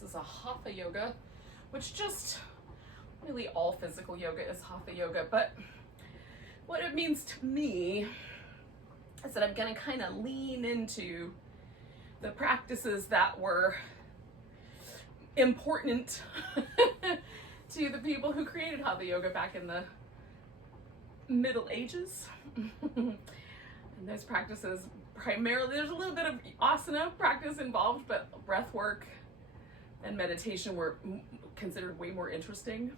This is a Hatha yoga, which just really all physical yoga is Hatha yoga, but what it means to me is that I'm going to kind of lean into the practices that were important to the people who created Hatha yoga back in the Middle Ages. And those practices primarily, there's a little bit of asana practice involved, but breath work and meditation were considered way more interesting.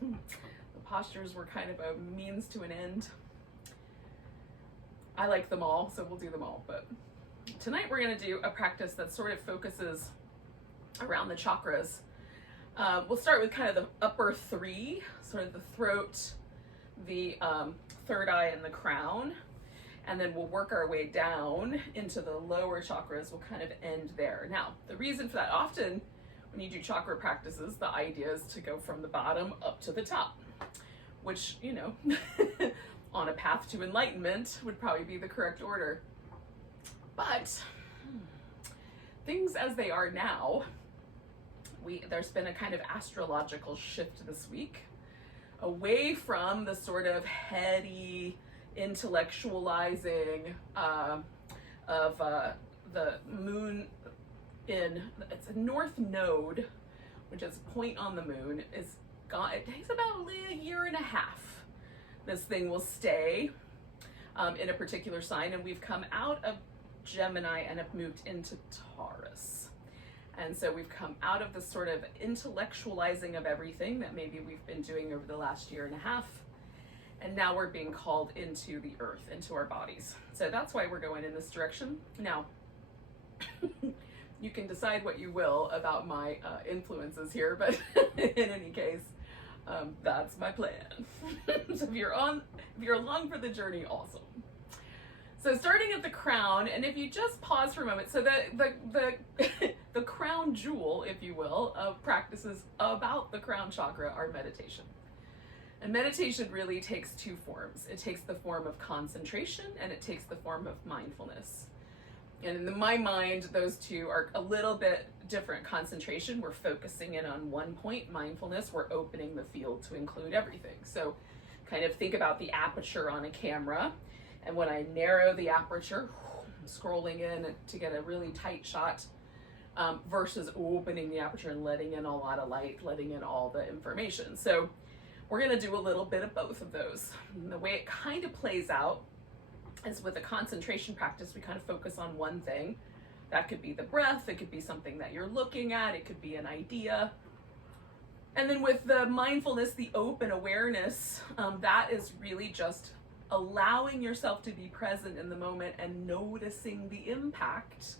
The postures were kind of a means to an end. I like them all, so we'll do them all. But tonight we're going to do a practice that sort of focuses around the chakras. We'll start with kind of the upper three, sort of the throat, the third eye, and the crown. And then we'll work our way down into the lower chakras. We'll kind of end there. Now, the reason for that, often when you do chakra practices, the idea is to go from the bottom up to the top, which, you know, on a path to enlightenment would probably be the correct order. But things as they are now, there's been a kind of astrological shift this week away from the sort of heady intellectualizing of the moon it's a north node, which is a point on the moon, is gone. It takes about a year and a half. This thing will stay in a particular sign, and we've come out of Gemini and have moved into Taurus. And so we've come out of this sort of intellectualizing of everything that maybe we've been doing over the last year and a half. And now we're being called into the earth, into our bodies. So that's why we're going in this direction. Now, you can decide what you will about my influences here, but in any case, that's my plan. So if you're along for the journey, awesome. So starting at the crown, and if you just pause for a moment, so the crown jewel, if you will, of practices about the crown chakra are meditation. And meditation really takes two forms. It takes the form of concentration, and it takes the form of mindfulness. And in my mind, those two are a little bit different. Concentration, we're focusing in on one point. Mindfulness, we're opening the field to include everything. So kind of think about the aperture on a camera. And when I narrow the aperture, I'm scrolling in to get a really tight shot, versus opening the aperture and letting in a lot of light, letting in all the information. So we're going to do a little bit of both of those. And the way it kind of plays out is with a concentration practice, we kind of focus on one thing. That could be the breath, it could be something that you're looking at, it could be an idea. And then with the mindfulness, the open awareness, that is really just allowing yourself to be present in the moment and noticing the impact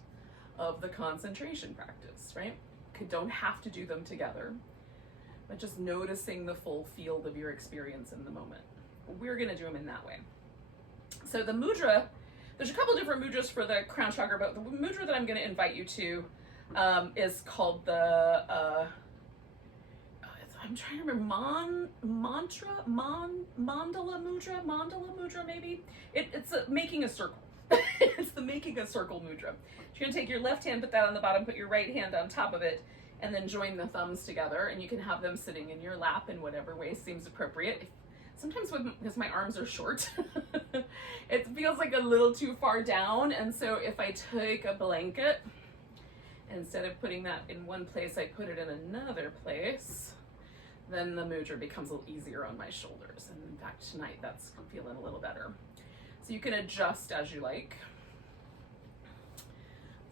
of the concentration practice, right? You don't have to do them together, but just noticing the full field of your experience in the moment. We're going to do them in that way. So the mudra, there's a couple different mudras for the crown chakra, but the mudra that I'm going to invite you to is called the, I'm trying to remember, Mandala Mudra maybe? It's making a circle. It's the making a circle mudra. You're going to take your left hand, put that on the bottom, put your right hand on top of it, and then join the thumbs together, and you can have them sitting in your lap in whatever way seems appropriate. Sometimes because my arms are short, it feels like a little too far down, and so if I take a blanket, instead of putting that in one place, I put it in another place, then the mudra becomes a little easier on my shoulders. And in fact, tonight that's feeling a little better. So you can adjust as you like.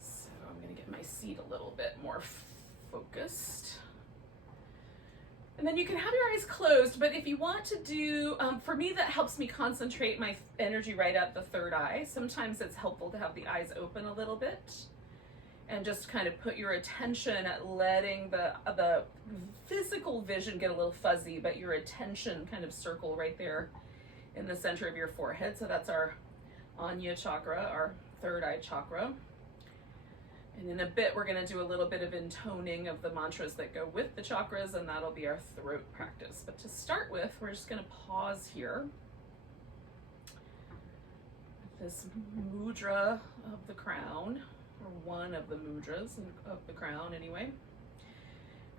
So I'm going to get my seat a little bit more focused. And then you can have your eyes closed, but if you want to do, for me, that helps me concentrate my energy right at the third eye. Sometimes it's helpful to have the eyes open a little bit and just kind of put your attention at letting the physical vision get a little fuzzy, but your attention kind of circle right there in the center of your forehead. So that's our Ujjayi chakra, our third eye chakra. And in a bit, we're going to do a little bit of intoning of the mantras that go with the chakras, and that'll be our throat practice. But to start with, we're just going to pause here. This mudra of the crown, or one of the mudras of the crown anyway.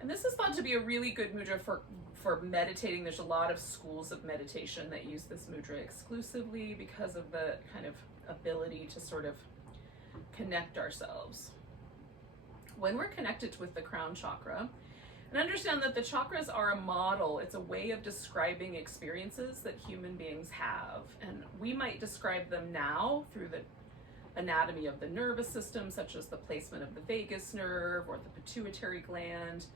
And this is thought to be a really good mudra for meditating. There's a lot of schools of meditation that use this mudra exclusively because of the kind of ability to sort of connect ourselves. When we're connected with the crown chakra, and understand that the chakras are a model, it's a way of describing experiences that human beings have. And we might describe them now through the anatomy of the nervous system, such as the placement of the vagus nerve or the pituitary gland.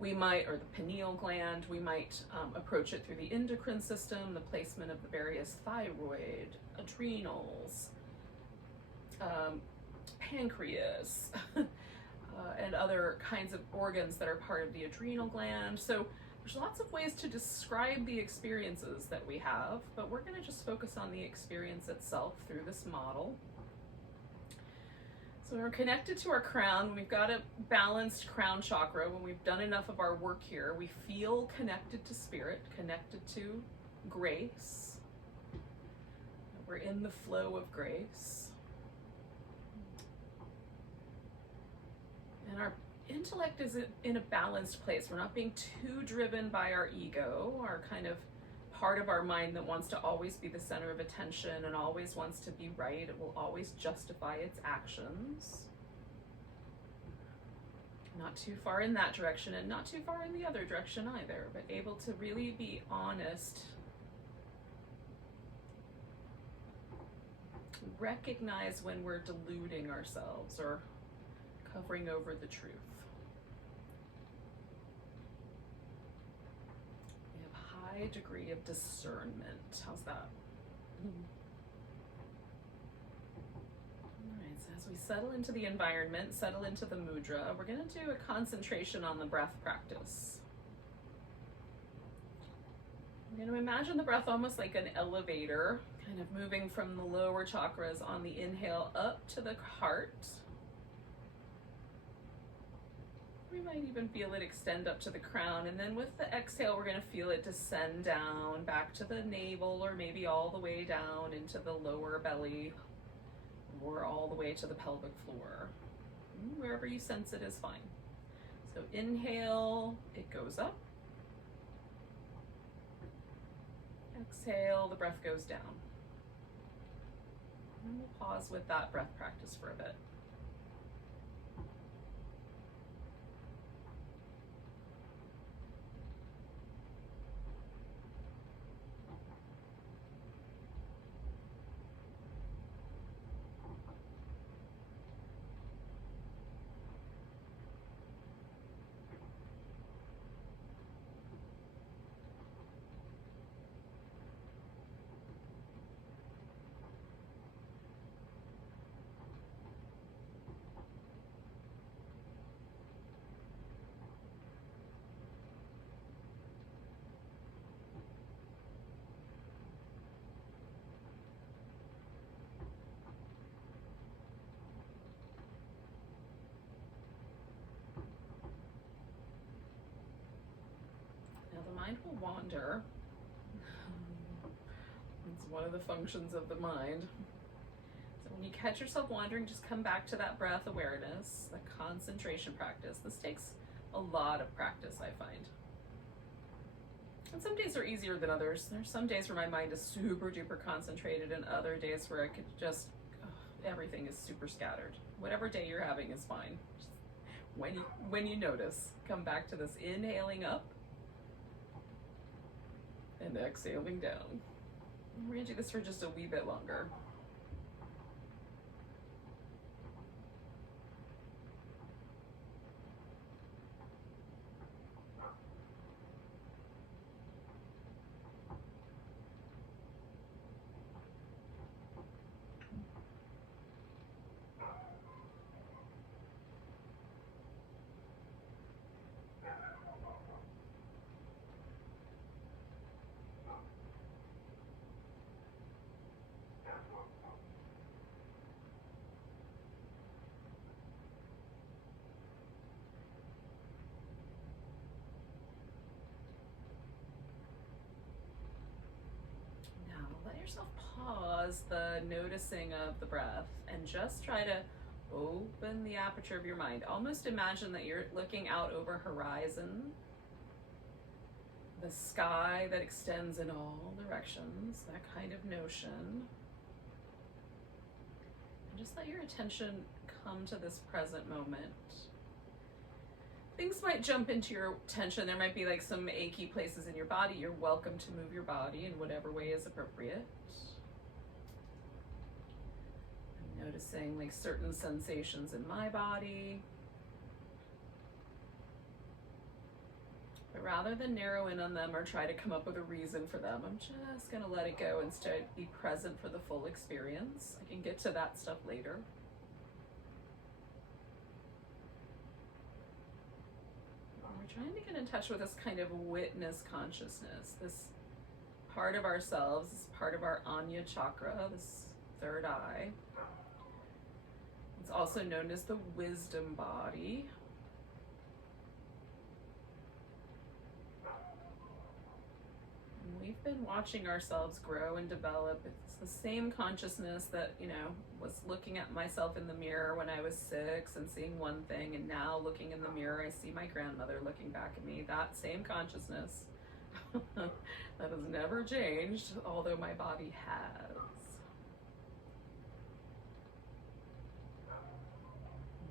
We might, or the pineal gland, we might approach it through the endocrine system, the placement of the various thyroid, adrenals, pancreas, and other kinds of organs that are part of the adrenal gland. So there's lots of ways to describe the experiences that we have, but we're going to just focus on the experience itself through this model. So when we're connected to our crown, when we've got a balanced crown chakra, when we've done enough of our work here, we feel connected to spirit, connected to grace. We're in the flow of grace. And our intellect is in a balanced place. We're not being too driven by our ego, our kind of part of our mind that wants to always be the center of attention and always wants to be right. It will always justify its actions. Not too far in that direction and not too far in the other direction either, but able to really be honest. Recognize when we're deluding ourselves or covering over the truth. High degree of discernment. How's that? All right, so as we settle into the environment, settle into the mudra, we're going to do a concentration on the breath practice. I'm going to imagine the breath almost like an elevator, kind of moving from the lower chakras on the inhale up to the heart. We might even feel it extend up to the crown, and then with the exhale we're going to feel it descend down back to the navel, or maybe all the way down into the lower belly, or all the way to the pelvic floor. Wherever you sense it is fine. So inhale, it goes up. Exhale, the breath goes down. And we'll pause with that breath practice for a bit. The mind will wander. It's one of the functions of the mind. So when you catch yourself wandering, just come back to that breath awareness, the concentration practice. This takes a lot of practice, I find. And some days are easier than others. There's some days where my mind is super duper concentrated, and other days where I could just, everything is super scattered. Whatever day you're having is fine. Just when you notice, come back to this inhaling up and exhaling down. We're going to do this for just a wee bit longer. Let yourself pause the noticing of the breath and just try to Open the aperture of your mind. Almost imagine that you're looking out over horizon, the sky that extends in all directions, that kind of notion. And just let your attention come to this present moment. Things might jump into your attention. There might be like some achy places in your body. You're welcome to move your body in whatever way is appropriate. I'm noticing like certain sensations in my body. But rather than narrow in on them or try to come up with a reason for them, I'm just gonna let it go. Instead, be present for the full experience. I can get to that stuff later. We're trying to get in touch with this kind of witness consciousness, this part of ourselves, this part of our Anya chakra, this third eye. It's also known as the wisdom body. And we've been watching ourselves grow and develop. It's the same consciousness that, you know, was looking at myself in the mirror when I was 6 and seeing one thing, and now looking in the mirror, I see my grandmother looking back at me. That same consciousness that has never changed, although my body has.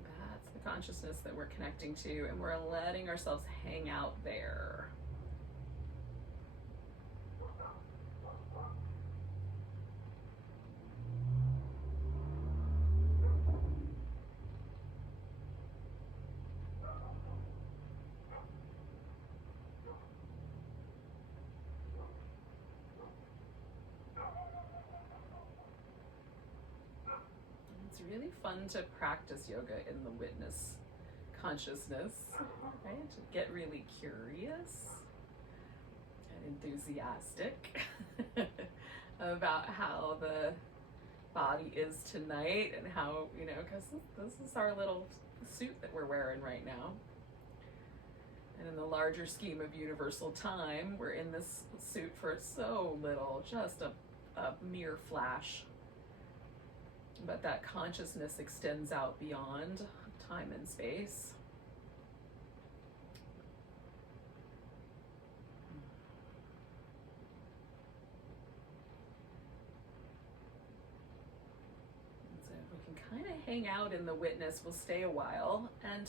That's the consciousness that we're connecting to, and we're letting ourselves hang out there. It's really fun to practice yoga in the witness consciousness, right? To get really curious and enthusiastic about how the body is tonight and how, you know, because this is our little suit that we're wearing right now. And in the larger scheme of universal time, we're in this suit for so little, just a mere flash. But that consciousness extends out beyond time and space. And so if we can kind of hang out in the witness, we'll stay a while. And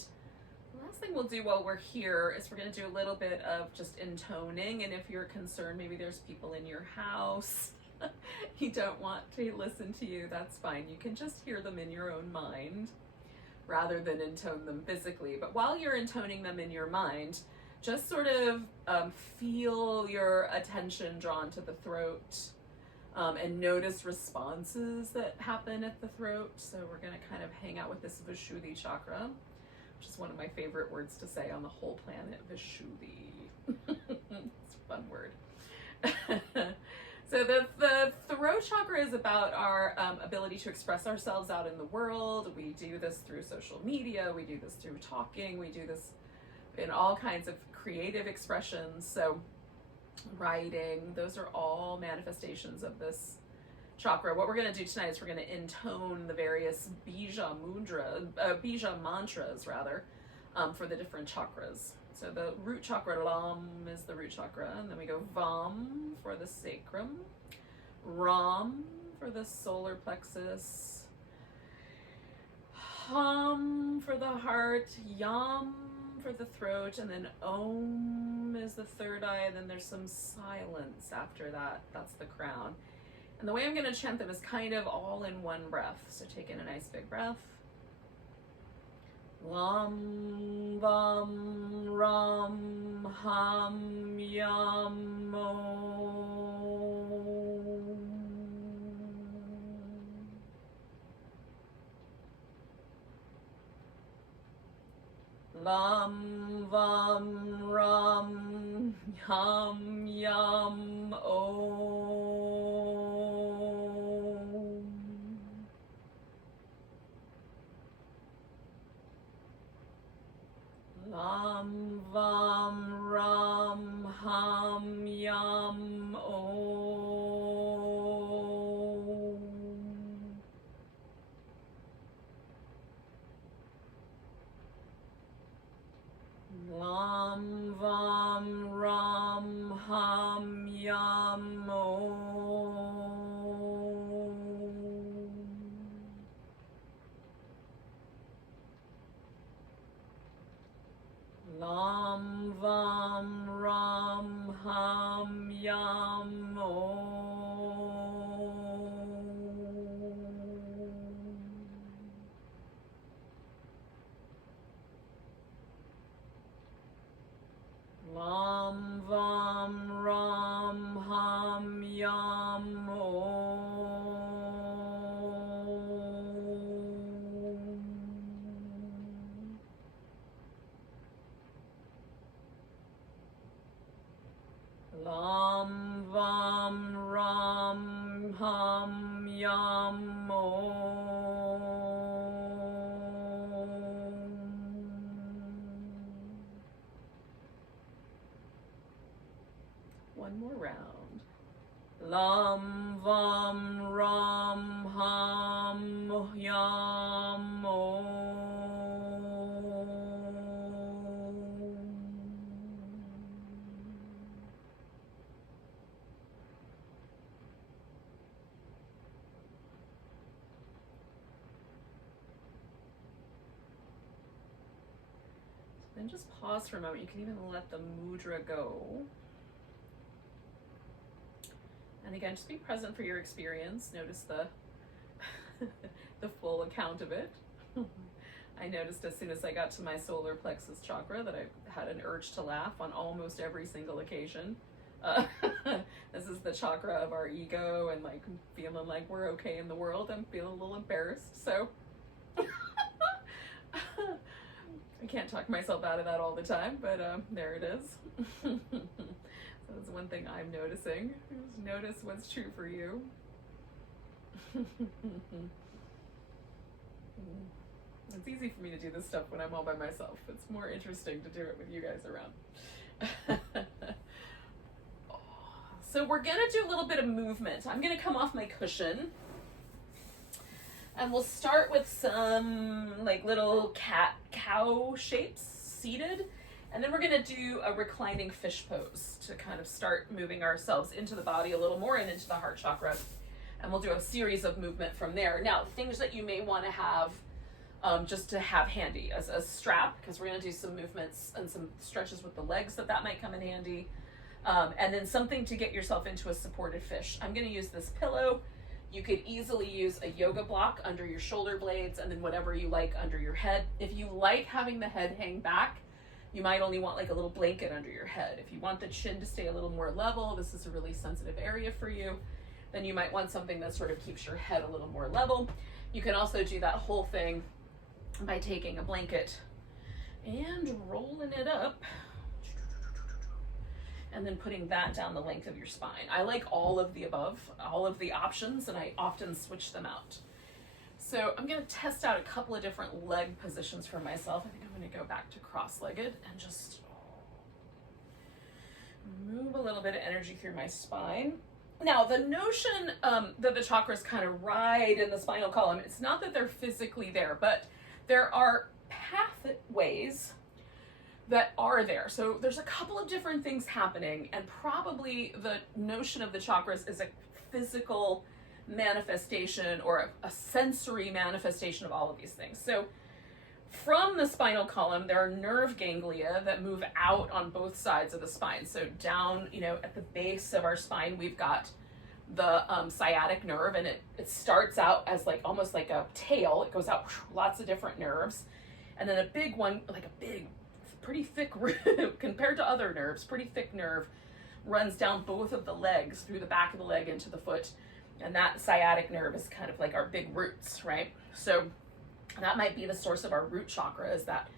the last thing we'll do while we're here is we're going to do a little bit of just intoning. And if you're concerned, maybe there's people in your house you don't want to listen to you, that's fine. You can just hear them in your own mind rather than intone them physically. But while you're intoning them in your mind, just sort of feel your attention drawn to the throat and notice responses that happen at the throat. So we're going to kind of hang out with this Vishuddhi chakra, which is one of my favorite words to say on the whole planet, Vishuddhi. It's a fun word. So the throat chakra is about our ability to express ourselves out in the world. We do this through social media. We do this through talking. We do this in all kinds of creative expressions. So writing, those are all manifestations of this chakra. What we're going to do tonight is we're going to intone the various bija mantras rather, for the different chakras. So the root chakra, Lam, is the root chakra, and then we go Vam for the sacrum, Ram for the solar plexus, Hum for the heart, Yam for the throat, and then Om is the third eye, and then there's some silence after that. That's the crown. And the way I'm going to chant them is kind of all in one breath. So take in a nice big breath. Lam, Vam, Ram, Hum, Yam, Om. Lam, Vam, Ram, Hum, Yam, Om. Lam, Vam, Ram, Hum, Yam, Om. Lam Vam Ram Ham Yam Om. Lam Vam Ram Ham Yam Om. Lam Vam Ram Ham Yam Om. Lam Vam Ram Ham Yam Om. One more round. Lam Vam Ram Ham Yam Om. Then just pause for a moment. You can even let the mudra go. And again, just be present for your experience. Notice the the full account of it. I noticed as soon as I got to my solar plexus chakra that I had an urge to laugh on almost every single occasion. This is the chakra of our ego and like feeling like we're okay in the world. I'm feeling a little embarrassed, so I can't talk myself out of that all the time, but there it is. So that's one thing I'm noticing. Just notice what's true for you. It's easy for me to do this stuff when I'm all by myself. It's more interesting to do it with you guys around. So we're gonna do a little bit of movement. I'm gonna come off my cushion. And we'll start with some like little cow shapes seated. And then we're gonna do a reclining fish pose to kind of start moving ourselves into the body a little more and into the heart chakra. And we'll do a series of movement from there. Now, things that you may wanna have just to have handy as a strap, because we're gonna do some movements and some stretches with the legs that might come in handy. And then something to get yourself into a supported fish. I'm gonna use this pillow. You could easily use a yoga block under your shoulder blades and then whatever you like under your head. If you like having the head hang back, you might only want like a little blanket under your head. If you want the chin to stay a little more level, this is a really sensitive area for you, then you might want something that sort of keeps your head a little more level. You can also do that whole thing by taking a blanket and rolling it up and then putting that down the length of your spine. I like all of the above, all of the options, and I often switch them out. So I'm gonna test out a couple of different leg positions for myself. I think I'm gonna go back to cross-legged and just move a little bit of energy through my spine. Now, the notion that the chakras kind of ride in the spinal column, it's not that they're physically there, but there are pathways that are there. So there's a couple of different things happening, and probably the notion of the chakras is a physical manifestation or a sensory manifestation of all of these things. So from the spinal column, there are nerve ganglia that move out on both sides of the spine. So down, at the base of our spine, we've got the sciatic nerve, and it starts out as like almost like a tail. It goes out lots of different nerves, and then a big one, like a big, pretty thick compared to other nerves, pretty thick nerve runs down both of the legs through the back of the leg into the foot, and that sciatic nerve is kind of like our big roots, right? So that might be the source of our root chakra, is that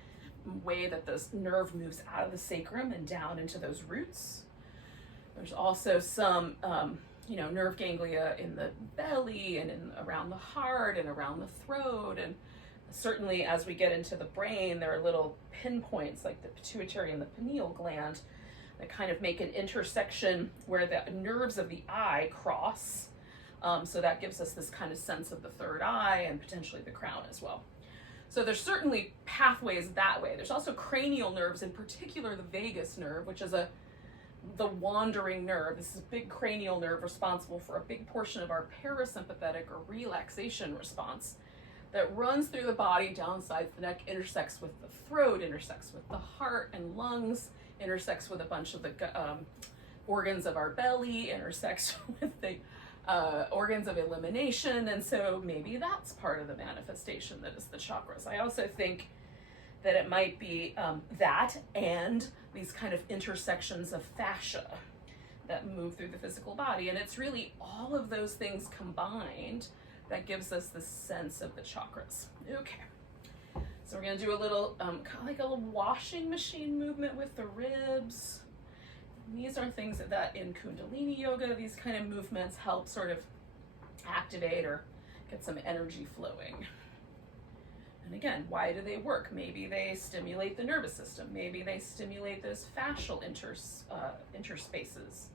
way that this nerve moves out of the sacrum and down into those roots. There's also some nerve ganglia in the belly and around the heart and around the throat, and certainly as we get into the brain, there are little pinpoints like the pituitary and the pineal gland that kind of make an intersection where the nerves of the eye cross. So that gives us this kind of sense of the third eye and potentially the crown as well. So there's certainly pathways that way. There's also cranial nerves, in particular the vagus nerve, which is the wandering nerve. This is a big cranial nerve responsible for a big portion of our parasympathetic or relaxation response that runs through the body, downsides the neck, intersects with the throat, intersects with the heart and lungs, intersects with a bunch of the organs of our belly, intersects with the organs of elimination. And so maybe that's part of the manifestation that is the chakras. I also think that it might be that and these kind of intersections of fascia that move through the physical body. And it's really all of those things combined that gives us the sense of the chakras. Okay, so we're gonna do a little, kind of like a little washing machine movement with the ribs. These are things that in Kundalini yoga, these kind of movements help sort of activate or get some energy flowing. And again, why do they work? Maybe they stimulate the nervous system. Maybe they stimulate those fascial interspaces.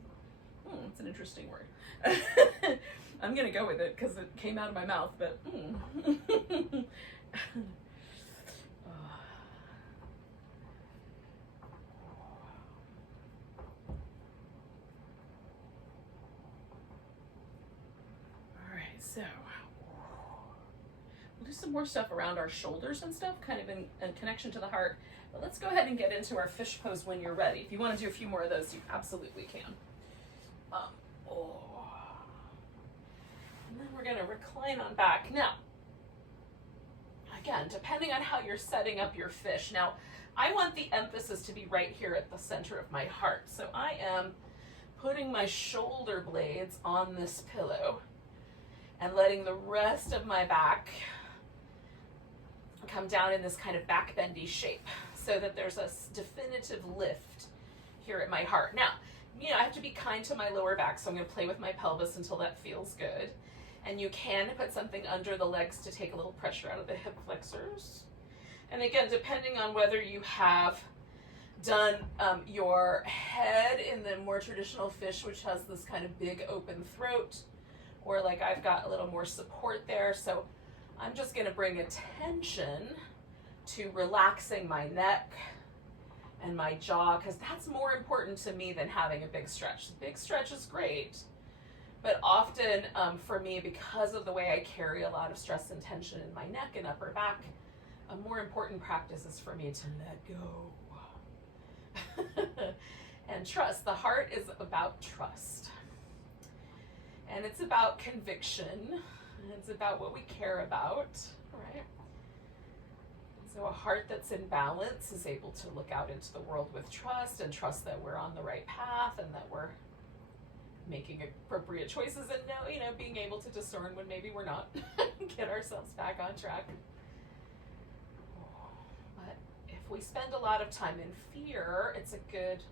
It's an interesting word. I'm gonna go with it because it came out of my mouth, but so we'll do some more stuff around our shoulders and stuff, kind of in connection to the heart. But let's go ahead and get into our fish pose when you're ready. If you want to do a few more of those, you absolutely can. And then we're going to recline on back. Now, again, depending on how you're setting up your fish. Now, I want the emphasis to be right here at the center of my heart. So I am putting my shoulder blades on this pillow and letting the rest of my back come down in this kind of back bendy shape so that there's a definitive lift here at my heart. Now, I have to be kind to my lower back, so I'm going to play with my pelvis until that feels good. And you can put something under the legs to take a little pressure out of the hip flexors. And again, depending on whether you have done your head in the more traditional fish, which has this kind of big open throat, or like I've got a little more support there. So I'm just going to bring attention to relaxing my neck and my jaw, because that's more important to me than having a big stretch. The big stretch is great, but often for me, because of the way I carry a lot of stress and tension in my neck and upper back, a more important practice is for me to let go and trust. The heart is about trust. And it's about conviction, and it's about what we care about, right? So a heart that's in balance is able to look out into the world with trust and trust that we're on the right path and that we're making appropriate choices and being able to discern when maybe we're not, get ourselves back on track. But if we spend a lot of time in fear, it's a good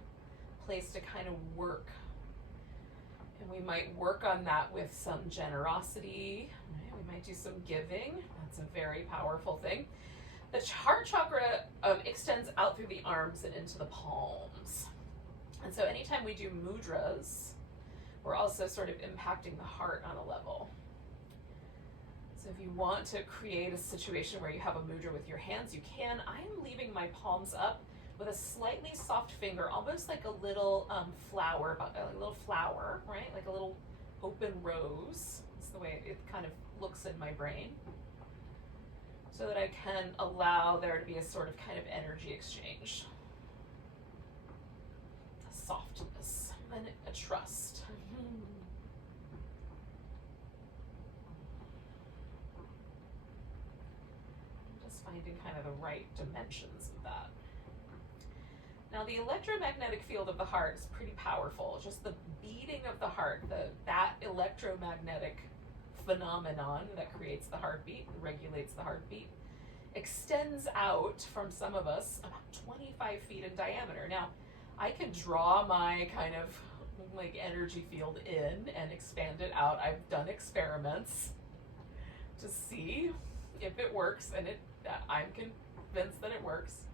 place to kind of work. And we might work on that with some generosity. Right? We might do some giving. That's a very powerful thing. The heart chakra extends out through the arms and into the palms. And so anytime we do mudras, we're also sort of impacting the heart on a level. So if you want to create a situation where you have a mudra with your hands, you can. I am leaving my palms up with a slightly soft finger, almost like a little flower, right? Like a little open rose. That's the way it kind of looks in my brain. So that I can allow there to be a sort of kind of energy exchange. A softness and a trust. Just finding kind of the right dimensions of that. Now the electromagnetic field of the heart is pretty powerful. Just the beating of the heart, that electromagnetic phenomenon that creates the heartbeat, regulates the heartbeat, extends out from some of us about 25 feet in diameter. Now, I can draw my kind of like energy field in and expand it out. I've done experiments to see if it works, and I'm convinced that it works.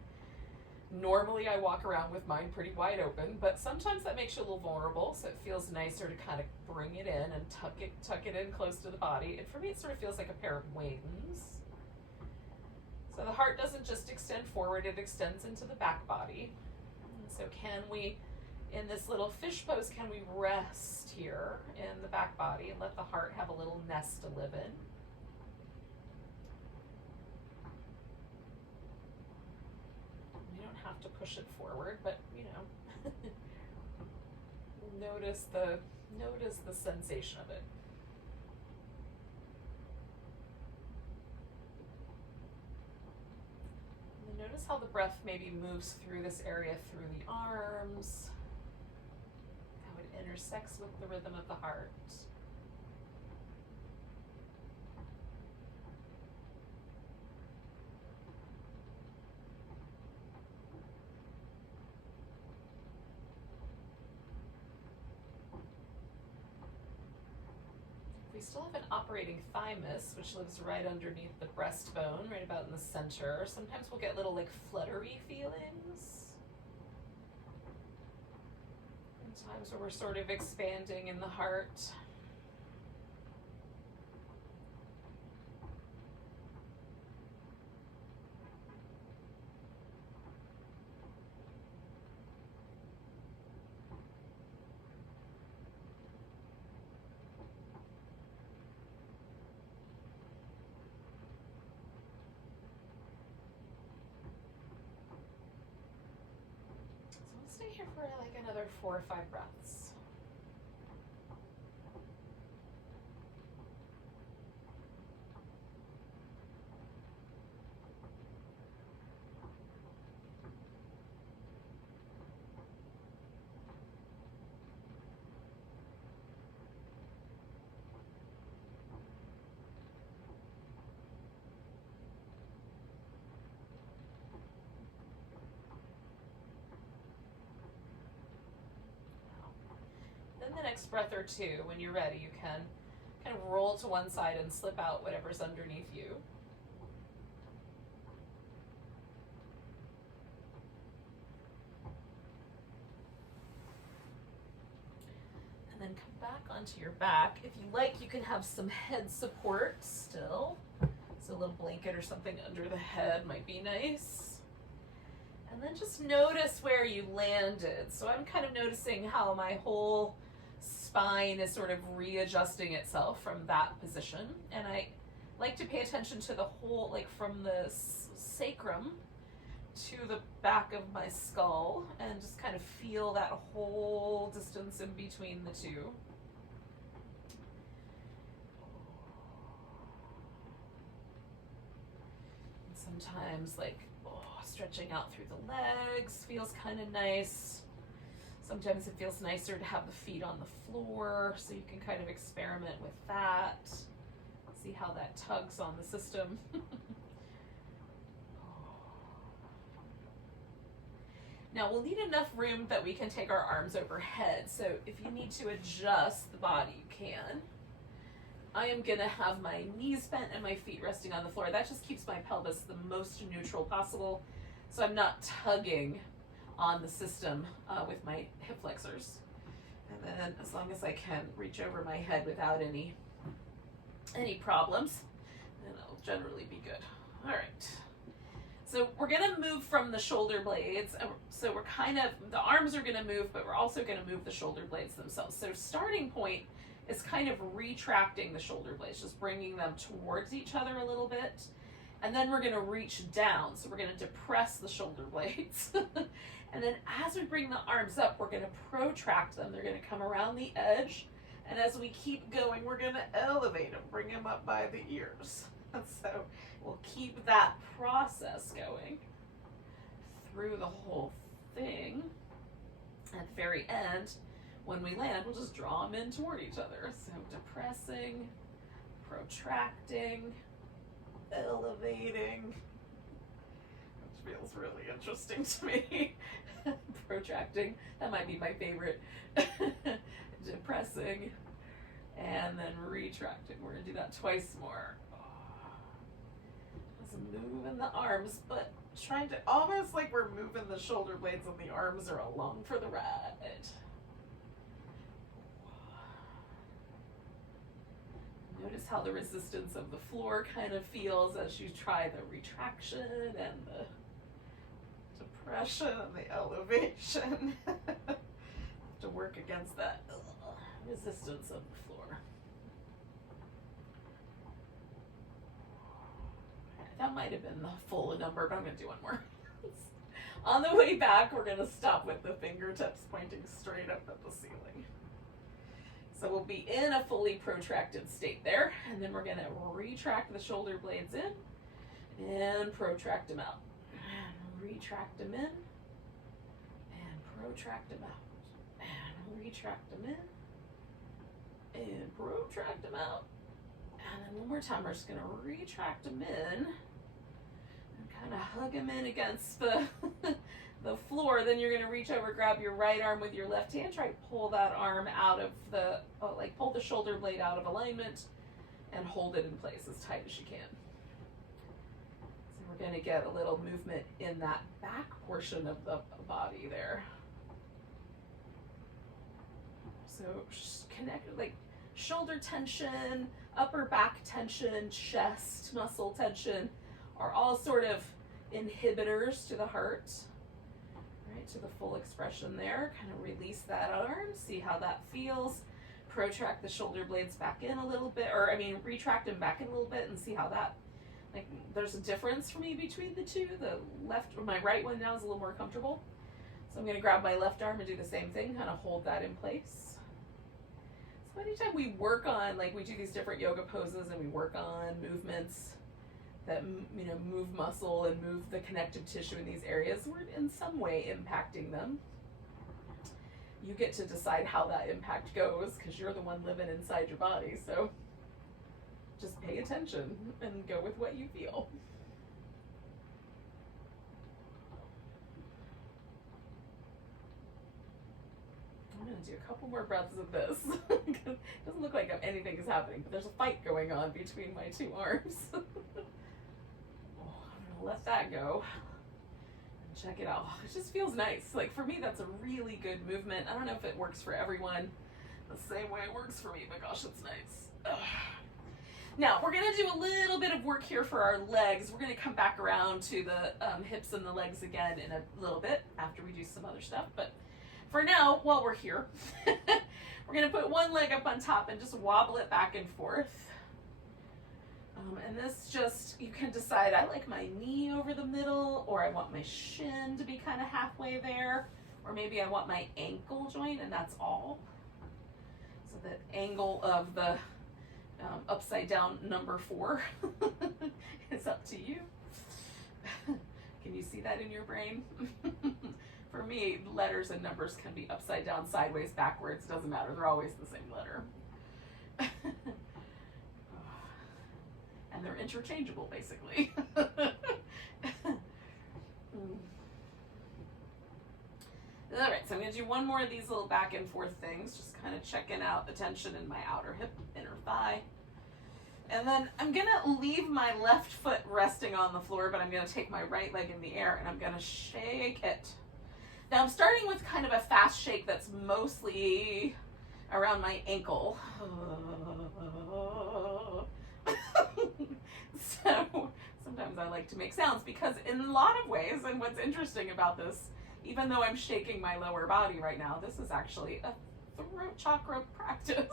Normally I walk around with mine pretty wide open, but sometimes that makes you a little vulnerable, so it feels nicer to kind of bring it in and tuck it in close to the body. And for me, it sort of feels like a pair of wings. So the heart doesn't just extend forward, it extends into the back body. And so can we, in this little fish pose, can we rest here in the back body and let the heart have a little nest to live in? You don't have to push it forward, but you know, notice the sensation of it. And notice how the breath maybe moves through this area, through the arms, how it intersects with the rhythm of the heart. We still have an operating thymus, which lives right underneath the breastbone, right about in the center. Sometimes we'll get little like fluttery feelings. And times where we're sort of expanding in the heart. Stay here for like another 4 or 5 breaths. Then the next breath or two, when you're ready, you can kind of roll to one side and slip out whatever's underneath you. And then come back onto your back. If you like, you can have some head support still. So a little blanket or something under the head might be nice. And then just notice where you landed. So I'm kind of noticing how my whole spine is sort of readjusting itself from that position. And I like to pay attention to the whole, like from the sacrum to the back of my skull, and just kind of feel that whole distance in between the two. And sometimes like stretching out through the legs feels kind of nice. Sometimes it feels nicer to have the feet on the floor, so you can kind of experiment with that. See how that tugs on the system. Now we'll need enough room that we can take our arms overhead, so if you need to adjust the body, you can. I am gonna have my knees bent and my feet resting on the floor. That just keeps my pelvis the most neutral possible, so I'm not tugging on the system with my hip flexors. And then as long as I can reach over my head without any problems, then I'll generally be good. All right. So we're gonna move from the shoulder blades. So we're kind of, the arms are gonna move, but we're also gonna move the shoulder blades themselves. So starting point is kind of retracting the shoulder blades, just bringing them towards each other a little bit. And then we're gonna reach down. So we're gonna depress the shoulder blades. And then as we bring the arms up, we're gonna protract them. They're gonna come around the edge. And as we keep going, we're gonna elevate them, bring them up by the ears. And so we'll keep that process going through the whole thing. At the very end, when we land, we'll just draw them in toward each other. So depressing, protracting, elevating, which feels really interesting to me. Protracting, that might be my favorite. Depressing, and then retracting. We're gonna do that twice more. Just moving the arms, but trying to, almost like we're moving the shoulder blades and the arms are along for the ride. Notice how the resistance of the floor kind of feels as you try the retraction and the depression and the elevation. To work against that resistance of the floor. That might have been the full number, but I'm going to do one more. On the way back, we're going to stop with the fingertips pointing straight up at the ceiling. So we'll be in a fully protracted state there, and then we're going to retract the shoulder blades in and protract them out. And retract them in and protract them out. And retract them in and protract them out. And then one more time, we're just going to retract them in and kind of hug them in against the the floor. Then you're going to reach over, grab your right arm with your left hand, try to pull that arm out of the, pull the shoulder blade out of alignment and hold it in place as tight as you can. So we're going to get a little movement in that back portion of the body there. So connect, like shoulder tension, upper back tension, chest muscle tension are all sort of inhibitors to the heart, right? To the full expression there. Kind of release that arm, see how that feels. Protract the shoulder blades back in a little bit, retract them back in a little bit and see how that, like, there's a difference for me between the two. The left, or my right one now is a little more comfortable. So I'm going to grab my left arm and do the same thing, kind of hold that in place. So anytime we work on, like we do these different yoga poses and we work on movements that, move muscle and move the connective tissue in these areas, we're in some way impacting them. You get to decide how that impact goes because you're the one living inside your body. So just pay attention and go with what you feel. I'm going to do a couple more breaths of this. It doesn't look like anything is happening, but there's a fight going on between my two arms. I'm going to let that go. And check it out. It just feels nice. Like for me, that's a really good movement. I don't know if it works for everyone the same way it works for me, but gosh, it's nice. Ugh. Now, we're going to do a little bit of work here for our legs. We're going to come back around to the hips and the legs again in a little bit after we do some other stuff. But for now, while we're here, we're going to put one leg up on top and just wobble it back and forth. And this just, you can decide, I like my knee over the middle, or I want my shin to be kind of halfway there, or maybe I want my ankle joint and that's all. So the angle of the upside down number 4 is up to you. Can you see that in your brain? For me, letters and numbers can be upside down, sideways, backwards, doesn't matter. They're always the same letter. And they're interchangeable, basically. All right, so I'm going to do one more of these little back and forth things, just kind of checking out the tension in my outer hip, inner thigh. And then I'm going to leave my left foot resting on the floor, but I'm going to take my right leg in the air and I'm going to shake it. Now I'm starting with kind of a fast shake that's mostly around my ankle. So sometimes I like to make sounds because in a lot of ways, and what's interesting about this, even though I'm shaking my lower body right now, this is actually a throat chakra practice.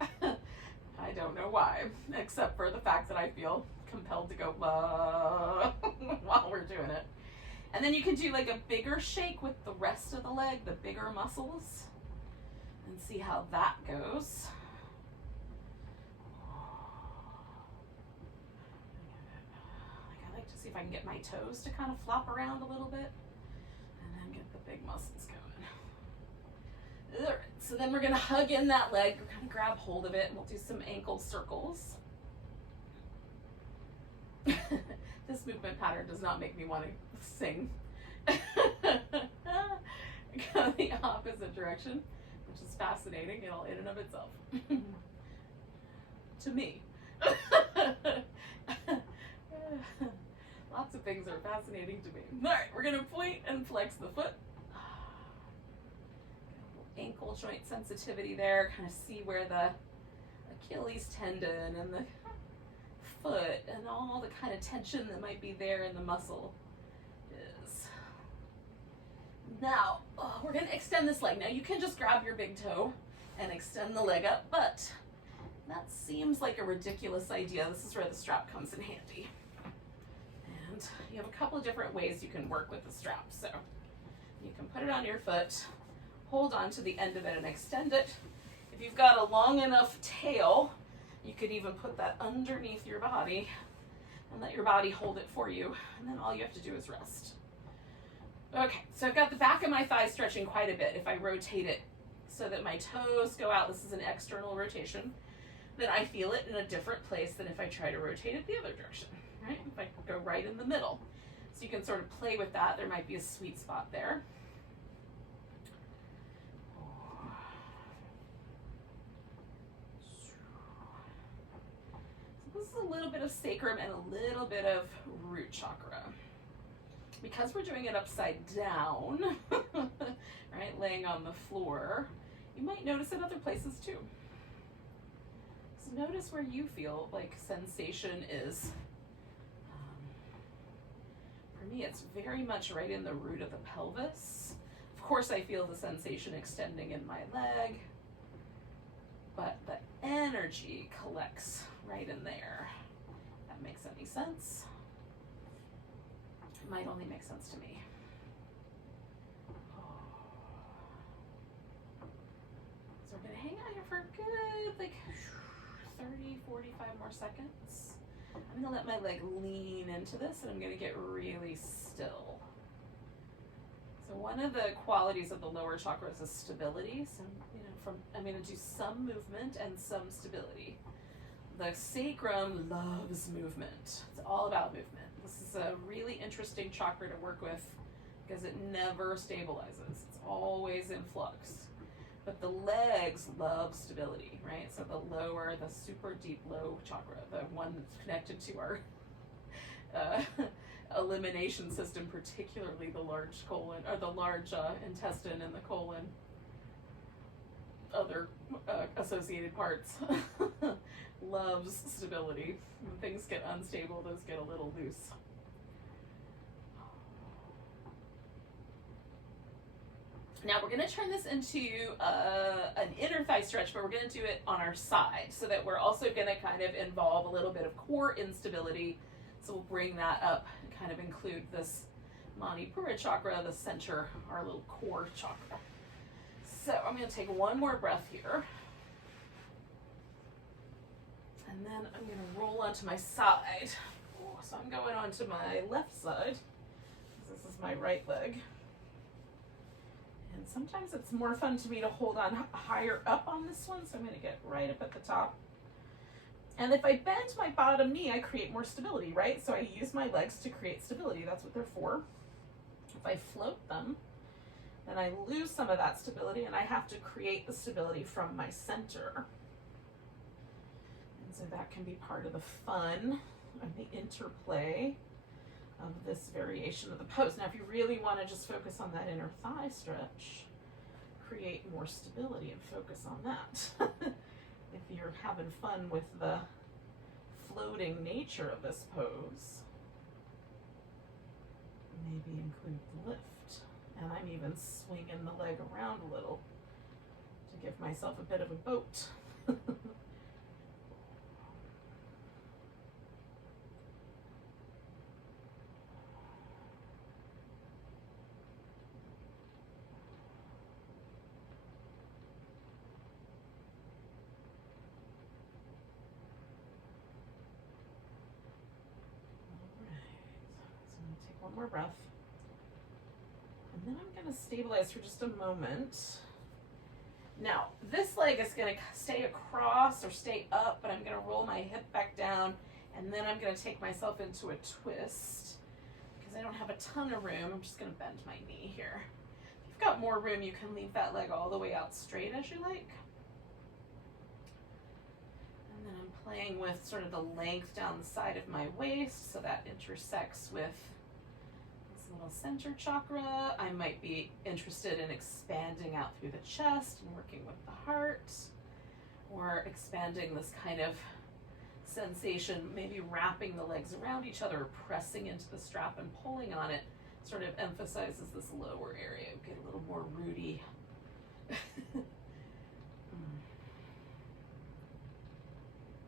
I don't know why, except for the fact that I feel compelled to go while we're doing it. And then you can do like a bigger shake with the rest of the leg, the bigger muscles, and see how that goes. I like to see if I can get my toes to kind of flop around a little bit, and then get the big muscles going. All right, so then we're gonna hug in that leg. We're gonna grab hold of it, and we'll do some ankle circles. This movement pattern does not make me want to sing. Go the opposite direction, which is fascinating in and of itself. To me. Lots of things are fascinating to me. All right, we're gonna point and flex the foot. Ankle joint sensitivity there, kind of see where the Achilles tendon and the foot and all the kind of tension that might be there in the muscle is. Now, we're going to extend this leg. Now, you can just grab your big toe and extend the leg up, but that seems like a ridiculous idea. This is where the strap comes in handy. And you have a couple of different ways you can work with the strap. So you can put it on your foot, hold on to the end of it and extend it. If you've got a long enough tail, you could even put that underneath your body and let your body hold it for you. And then all you have to do is rest. Okay, so I've got the back of my thigh stretching quite a bit. If I rotate it so that my toes go out, this is an external rotation, then I feel it in a different place than if I try to rotate it the other direction, right? If I go right in the middle. So you can sort of play with that. There might be a sweet spot there. So this is a little bit of sacrum and a little bit of root chakra. Because we're doing it upside down, right, laying on the floor, you might notice it other places too. So notice where you feel like sensation is. For me, it's very much right in the root of the pelvis. Of course, I feel the sensation extending in my leg, but the energy collects right in there. If that makes any sense. It might only make sense to me. So we're gonna hang out here for a good, like 30, 45 more seconds. I'm gonna let my leg lean into this and I'm gonna get really still. So one of the qualities of the lower chakras is stability. So, I'm gonna do some movement and some stability. The sacrum loves movement. It's all about movement. This is a really interesting chakra to work with because it never stabilizes. It's always in flux. But the legs love stability, right? So the lower, the super deep low chakra, the one that's connected to our elimination system, particularly the large colon, or the large intestine and the colon, other associated parts, loves stability. When things get unstable, those get a little loose. Now we're going to turn this into an inner thigh stretch, but we're going to do it on our side so that we're also going to kind of involve a little bit of core instability. So we'll bring that up and kind of include this Manipura chakra, the center, our little core chakra. So I'm going to take one more breath here. And then I'm going to roll onto my side. So I'm going onto my left side. This is my right leg. And sometimes it's more fun to me to hold on higher up on this one. So I'm going to get right up at the top. And if I bend my bottom knee, I create more stability, right? So I use my legs to create stability. That's what they're for. If I float them, then I lose some of that stability and I have to create the stability from my center. And so that can be part of the fun of the interplay of this variation of the pose. Now, if you really want to just focus on that inner thigh stretch, create more stability and focus on that. If you're having fun with the floating nature of this pose, maybe include the lift. And I'm even swinging the leg around a little to give myself a bit of a boat. One more breath. And then I'm going to stabilize for just a moment. Now, this leg is going to stay across or stay up, but I'm going to roll my hip back down, and then I'm going to take myself into a twist. Because I don't have a ton of room, I'm just going to bend my knee here. If you've got more room, you can leave that leg all the way out straight as you like. And then I'm playing with sort of the length down the side of my waist, so that intersects with little center chakra. I might be interested in expanding out through the chest and working with the heart. or expanding this kind of sensation, maybe wrapping the legs around each other, pressing into the strap and pulling on it, sort of emphasizes this lower area. Get a little more rooty.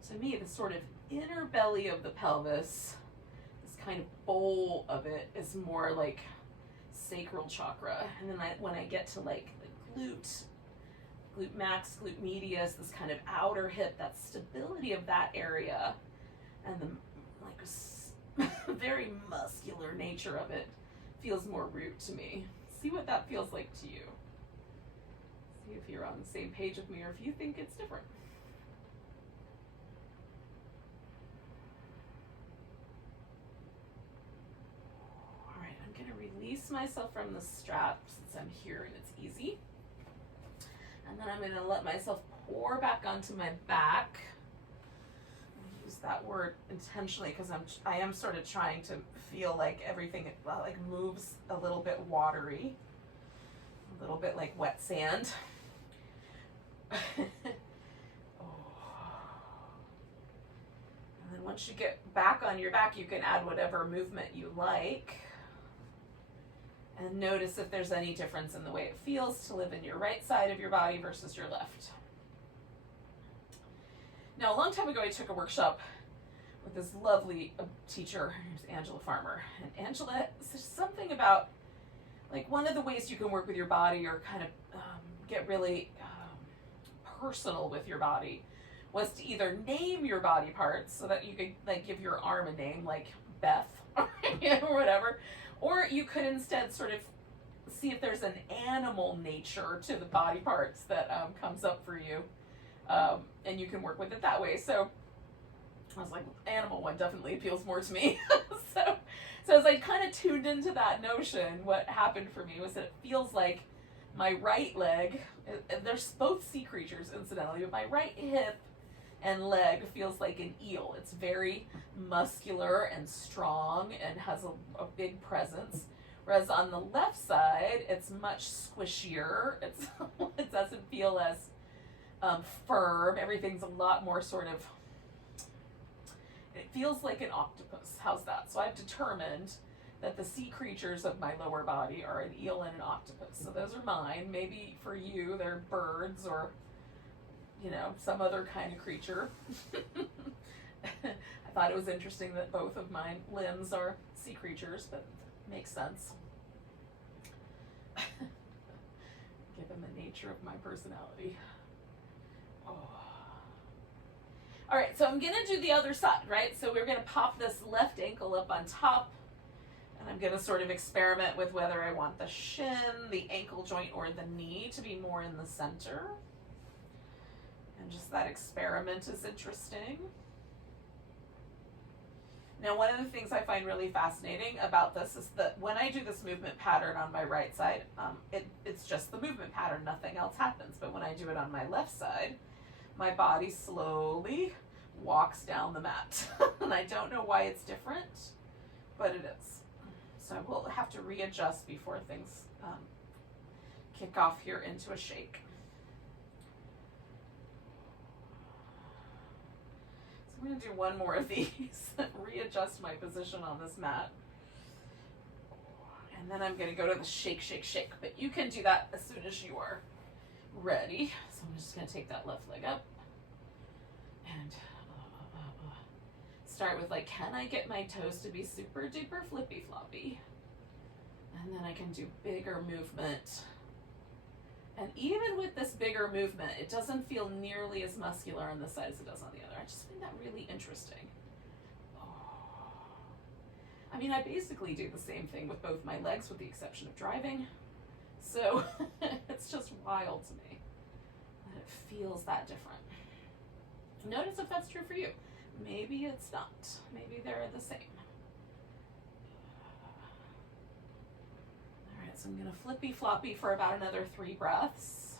To me, the sort of inner belly of the pelvis, this kind of bowl of it, is more like sacral chakra. And then when I get to like the glute max, glute medius, this kind of outer hip, that stability of that area, and the like very muscular nature of it feels more root to me. See what that feels like to you. See if you're on the same page with me or if you think it's different. All right, I'm going to release myself from the strap since I'm here and it's easy. And then I'm going to let myself pour back onto my back. I use that word intentionally because I am sort of trying to feel like everything like moves a little bit watery, a little bit like wet sand. And then once you get back on your back, you can add whatever movement you like. And notice if there's any difference in the way it feels to live in your right side of your body versus your left. Now, a long time ago, I took a workshop with this lovely teacher. Her name's Angela Farmer. And Angela says something about, like, one of the ways you can work with your body or kind of get really personal with your body was to either name your body parts so that you could, like, give your arm a name, like Beth or whatever. Or you could instead sort of see if there's an animal nature to the body parts that comes up for you. And you can work with it that way. So I was like, animal one definitely appeals more to me. So as I kind of tuned into that notion, what happened for me was that it feels like my right leg, there's both sea creatures incidentally, but my right hip and leg feels like an eel. It's very muscular and strong and has a big presence. Whereas on the left side, it's much squishier. It doesn't feel as firm. Everything's a lot more sort of, it feels like an octopus. How's that? So I've determined that the sea creatures of my lower body are an eel and an octopus. So those are mine. Maybe for you, they're birds or, you know, some other kind of creature. I thought it was interesting that both of my limbs are sea creatures, but it makes sense. Given the nature of my personality. Oh. All right, so I'm gonna do the other side, right? So we're gonna pop this left ankle up on top, and I'm gonna sort of experiment with whether I want the shin, the ankle joint, or the knee to be more in the center. And just that experiment is interesting. Now, one of the things I find really fascinating about this is that when I do this movement pattern on my right side, it's just the movement pattern, nothing else happens. But when I do it on my left side, my body slowly walks down the mat. And I don't know why it's different, but it is. So I will have to readjust before things kick off here into a shake. So I'm going to do one more of these, readjust my position on this mat. And then I'm going to go to the shake, shake, shake. But you can do that as soon as you are ready. So I'm just going to take that left leg up and start with, like, can I get my toes to be super duper flippy floppy? And then I can do bigger movement. And even with this bigger movement, it doesn't feel nearly as muscular on this side as it does on the other. I just find that really interesting. I mean, I basically do the same thing with both my legs with the exception of driving. So it's just wild to me that it feels that different. Notice if that's true for you. Maybe it's not. Maybe they're the same. All right, so I'm going to flippy floppy for about another 3 breaths.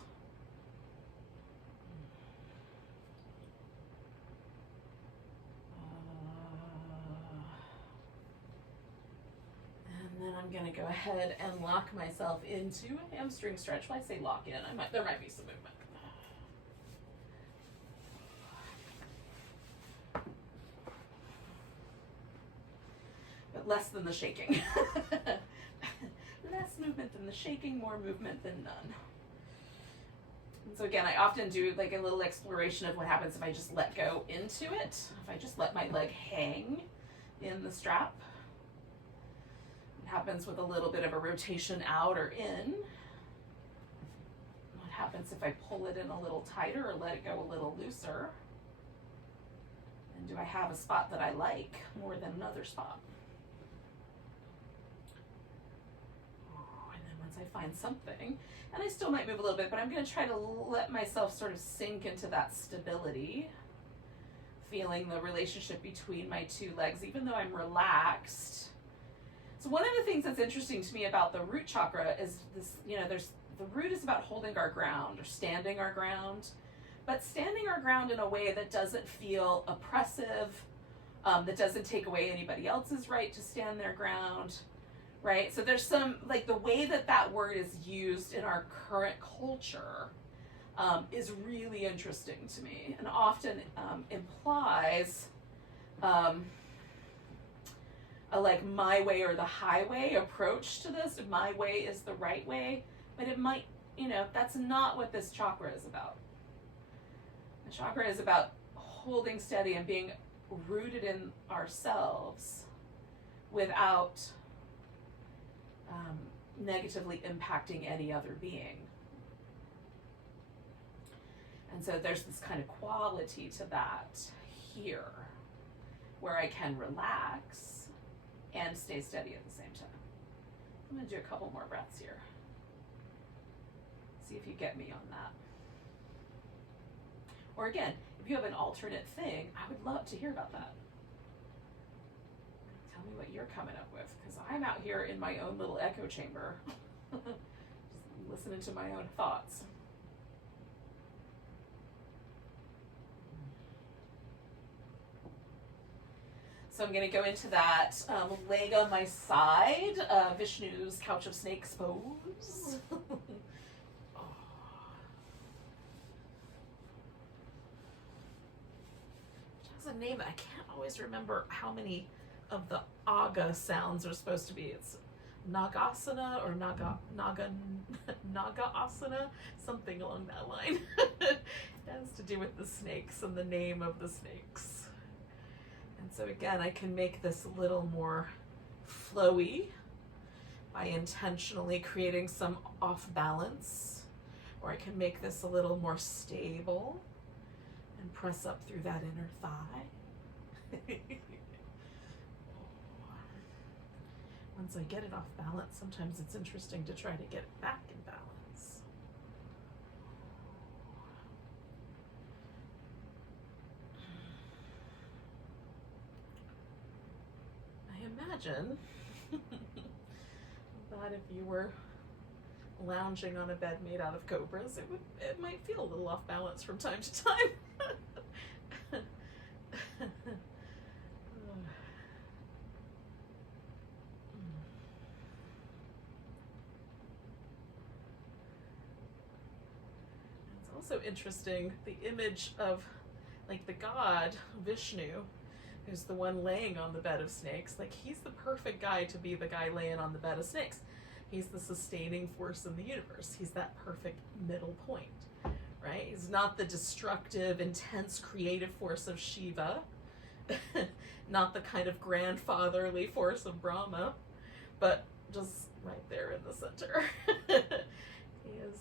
And then I'm going to go ahead and lock myself into a hamstring stretch. When I say lock in, there might be some movement. less than the shaking. Less movement than the shaking, more movement than none. And so again, I often do like a little exploration of what happens if I just let go into it. If I just let my leg hang in the strap. What happens with a little bit of a rotation out or in? What happens if I pull it in a little tighter or let it go a little looser? And do I have a spot that I like more than another spot? And then once I find something, and I still might move a little bit, but I'm going to try to let myself sort of sink into that stability, feeling the relationship between my two legs, even though I'm relaxed. So one of the things that's interesting to me about the root chakra is this, the root is about holding our ground or standing our ground, but standing our ground in a way that doesn't feel oppressive, that doesn't take away anybody else's right to stand their ground, right? So there's some, like the way that that word is used in our current culture is really interesting to me, and often implies a like my way or the highway approach to this. My way is the right way, but it might, that's not what this chakra is about. The chakra is about holding steady and being rooted in ourselves without negatively impacting any other being. And so there's this kind of quality to that here, where I can relax and stay steady at the same time. I'm going to do a couple more breaths here. See if you get me on that. Or again, if you have an alternate thing, I would love to hear about that. Tell me what you're coming up with, because I'm out here in my own little echo chamber, just listening to my own thoughts. So I'm going to go into that leg on my side, Vishnu's couch of snakes pose. A name I can't always remember how many of the aga sounds are supposed to be. It's Nagasana or Naga asana, something along that line. It has to do with the snakes and the name of the snakes. And so again, I can make this a little more flowy by intentionally creating some off balance, or I can make this a little more stable and press up through that inner thigh. Once I get it off balance, sometimes it's interesting to try to get it back in balance. I imagine that if you were lounging on a bed made out of cobras, it might feel a little off balance from time to time. It's also interesting, the image of like the god Vishnu, who's the one laying on the bed of snakes. Like, he's the perfect guy to be the guy laying on the bed of snakes. He's the sustaining force in the universe. He's that perfect middle point, right? He's not the destructive, intense, creative force of Shiva, not the kind of grandfatherly force of Brahma, but just right there in the center. He is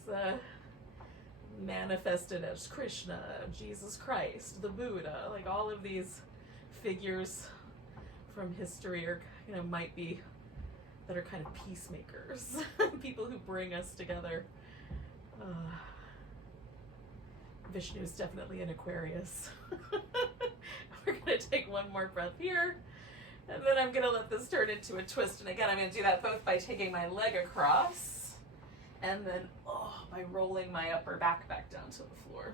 manifested as Krishna, Jesus Christ, the Buddha, like all of these figures from history are, might be, that are kind of peacemakers, people who bring us together. Vishnu is definitely an Aquarius. We're going to take one more breath here, and then I'm going to let this turn into a twist. And again, I'm going to do that both by taking my leg across, and then by rolling my upper back down to the floor.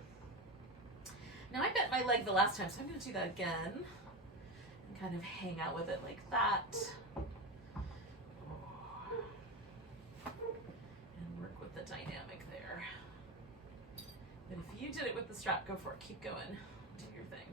Now, I bent my leg the last time, so I'm going to do that again, and kind of hang out with it like that. The dynamic there. But if you did it with the strap, go for it. Keep going. Do your thing.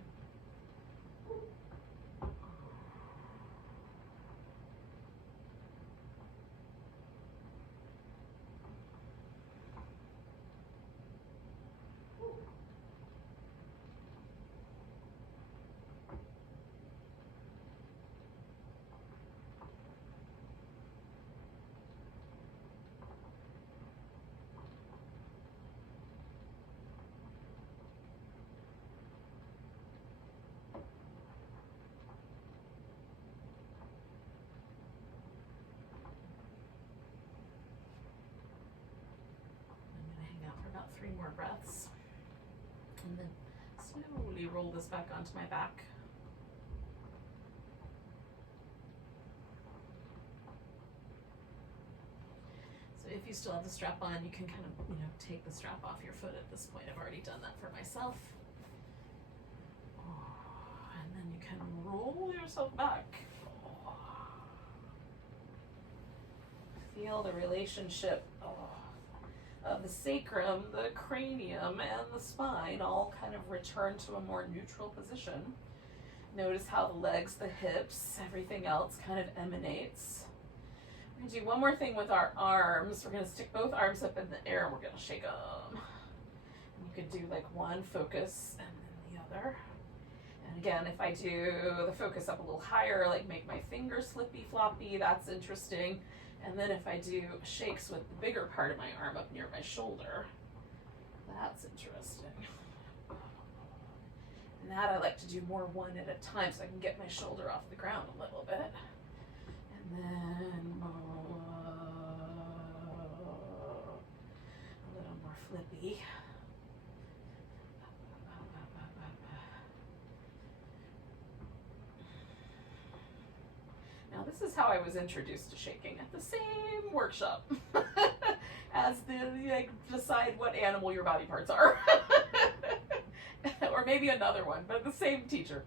3 more breaths. And then slowly roll this back onto my back. So if you still have the strap on, you can kind of, take the strap off your foot at this point. I've already done that for myself. And then you can roll yourself back. Feel the relationship of the sacrum, the cranium, and the spine all kind of return to a more neutral position. Notice how the legs, the hips, everything else kind of emanates. We're going to do one more thing with our arms. We're going to stick both arms up in the air and we're going to shake them. And you could do like one focus and then the other. And again, if I do the focus up a little higher, like make my fingers flippy floppy, that's interesting. And then if I do shakes with the bigger part of my arm up near my shoulder, that's interesting. And that I like to do more one at a time so I can get my shoulder off the ground a little bit. And then a little more flippy. Now this is how I was introduced to shaking at the same workshop as the decide what animal your body parts are. Or maybe another one, but the same teacher.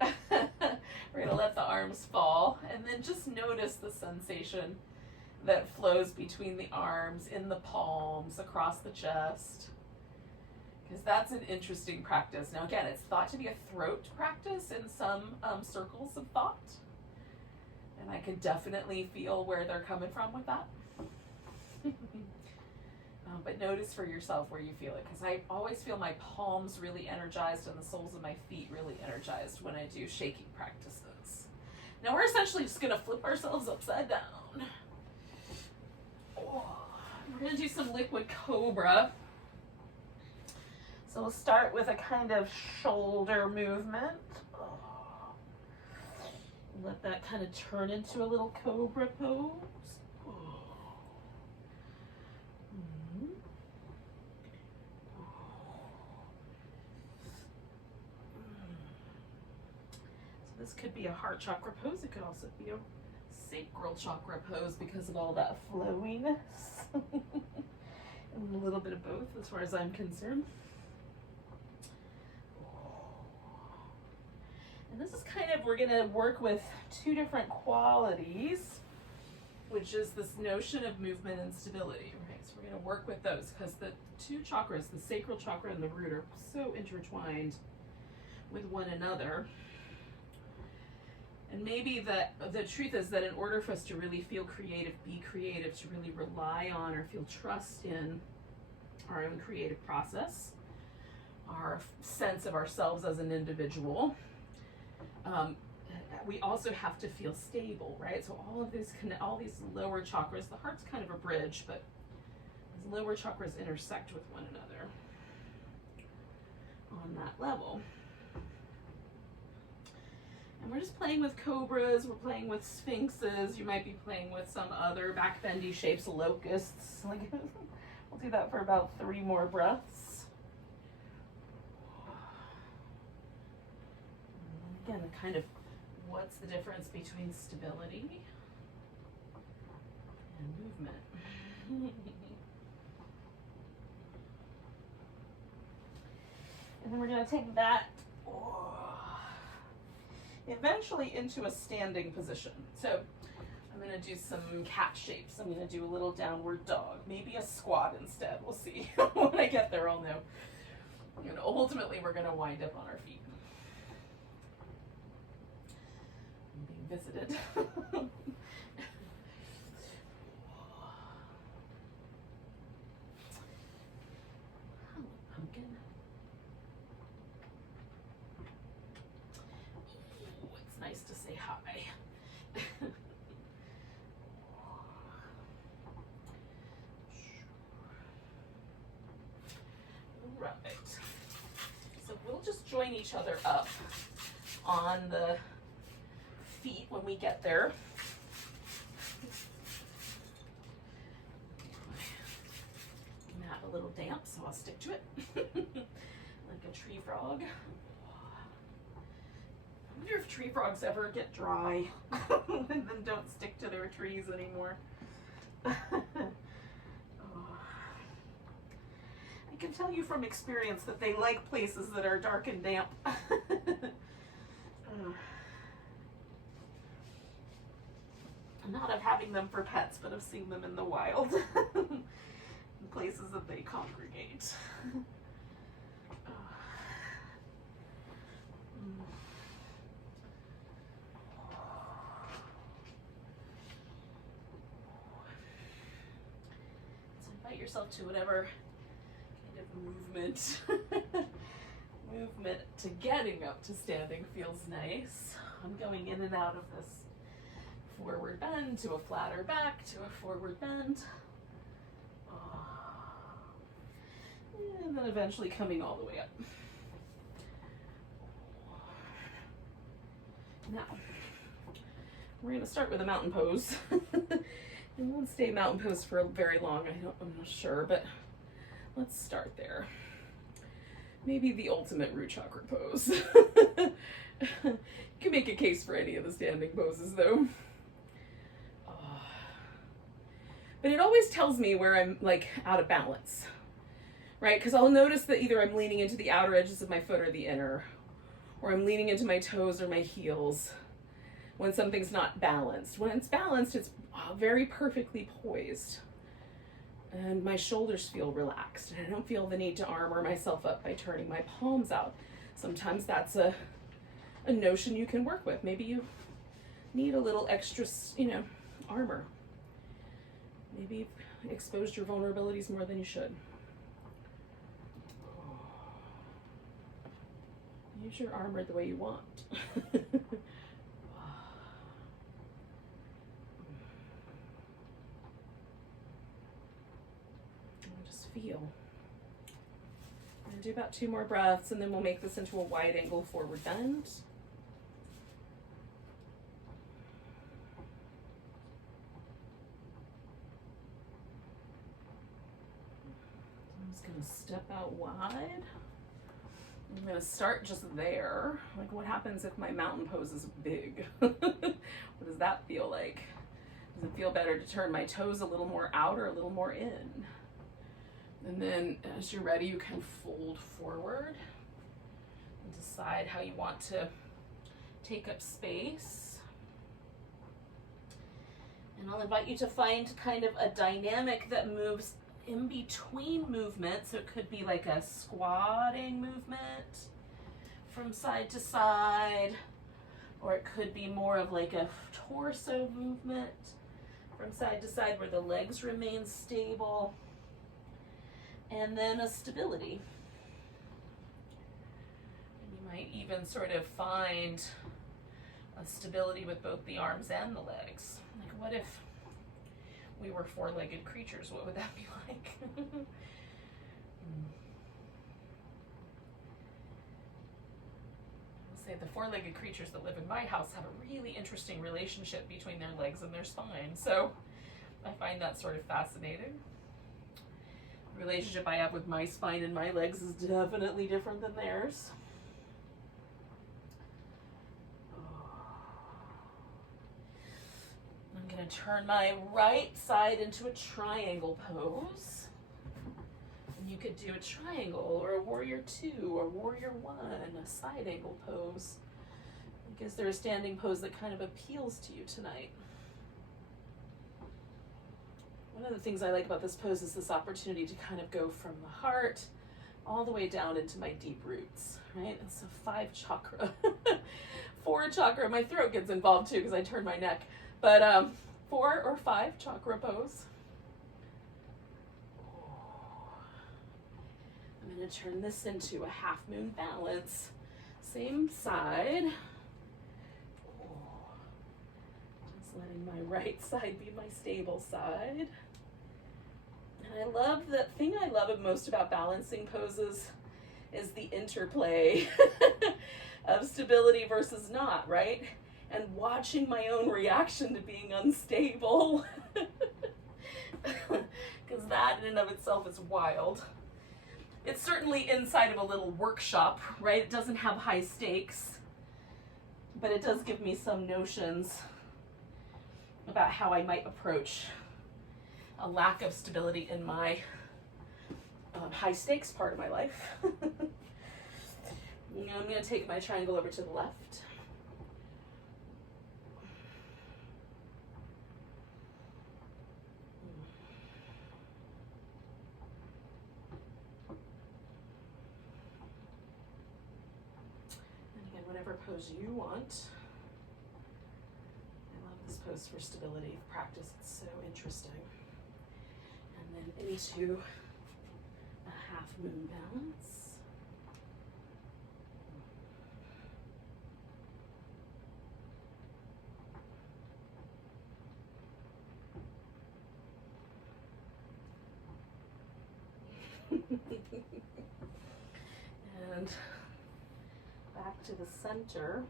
We're gonna let the arms fall and then just notice the sensation that flows between the arms, in the palms, across the chest. Because that's an interesting practice. Now again, it's thought to be a throat practice in some circles of thought. And I can definitely feel where they're coming from with that. But notice for yourself where you feel it, because I always feel my palms really energized and the soles of my feet really energized when I do shaking practices. Now we're essentially just going to flip ourselves upside down. We're going to do some liquid cobra. So we'll start with a kind of shoulder movement. Let that kind of turn into a little cobra pose. So this could be a heart chakra pose. It could also be a sacral chakra pose because of all that flowiness. And a little bit of both as far as I'm concerned. And this is kind of, we're going to work with 2 different qualities, which is this notion of movement and stability, right? So we're going to work with those because the 2 chakras, the sacral chakra and the root, are so intertwined with one another. And maybe the truth is that in order for us to really feel creative, be creative, to really rely on or feel trust in our own creative process, our sense of ourselves as an individual, we also have to feel stable, right? So all these lower chakras, the heart's kind of a bridge, but these lower chakras intersect with one another on that level. And we're just playing with cobras, we're playing with sphinxes, you might be playing with some other backbendy shapes, locusts. We'll do that for about 3 more breaths. Again, kind of what's the difference between stability and movement? And then we're going to take that eventually into a standing position. So I'm going to do some cat shapes. I'm going to do a little downward dog, maybe a squat instead. We'll see. When I get there, I'll know. And ultimately, we're going to wind up on our feet. Visited. Pumpkin. Ooh, it's nice to say hi. Right. So we'll just join each other up on the feet when we get there. Mat a a little damp, so I'll stick to it. Like a tree frog. I wonder if tree frogs ever get dry and then don't stick to their trees anymore. I can tell you from experience that they like places that are dark and damp. Not of having them for pets, but of seeing them in the wild. In places that they congregate. So invite yourself to whatever kind of movement to getting up to standing feels nice. I'm going in and out of this forward bend to a flatter back to a forward bend. And then eventually coming all the way up. Now, we're going to start with a mountain pose. It won't stay mountain pose for very long, I'm not sure, but let's start there. Maybe the ultimate root chakra pose. You can make a case for any of the standing poses though. But it always tells me where I'm like out of balance, right? Because I'll notice that either I'm leaning into the outer edges of my foot or the inner, or I'm leaning into my toes or my heels when something's not balanced. When it's balanced, it's very perfectly poised. And my shoulders feel relaxed. And I don't feel the need to armor myself up by turning my palms out. Sometimes that's a notion you can work with. Maybe you need a little extra, armor. Maybe you've exposed your vulnerabilities more than you should. Use your armor the way you want. Just feel. I'm going to do about 2 more breaths, and then we'll make this into a wide angle forward bend. I'm just going to step out wide. I'm going to start just there. Like, what happens if my mountain pose is big? What does that feel like? Does it feel better to turn my toes a little more out or a little more in? And then as you're ready, you can fold forward and decide how you want to take up space. And I'll invite you to find kind of a dynamic that moves in between movements. So it could be like a squatting movement from side to side, or it could be more of like a torso movement from side to side where the legs remain stable, and then a stability. And you might even sort of find a stability with both the arms and the legs. Like, what if we were 4-legged creatures? What would that be like? I'll say the 4-legged creatures that live in my house have a really interesting relationship between their legs and their spine. So I find that sort of fascinating. The relationship I have with my spine and my legs is definitely different than theirs. I'm going to turn my right side into a triangle pose. And you could do a triangle or a warrior 2 or warrior 1, a side angle pose. Is there a standing pose that kind of appeals to you tonight? One of the things I like about this pose is this opportunity to kind of go from the heart all the way down into my deep roots, right? And so 5 chakra, 4 chakra, my throat gets involved too because I turn my neck, but 4 or 5 chakra pose. I'm going to turn this into a half moon balance, same side. Just letting my right side be my stable side. And I love, the thing I love most about balancing poses is the interplay of stability versus not, right? And watching my own reaction to being unstable. because that in and of itself is wild. It's certainly inside of a little workshop, right? It doesn't have high stakes, but it does give me some notions about how I might approach a lack of stability in my high stakes part of my life. I'm going to take my triangle over to the left. And again, whatever pose you want. I love this pose for stability practice. It's so interesting. And then into a half moon balance. And back to the center.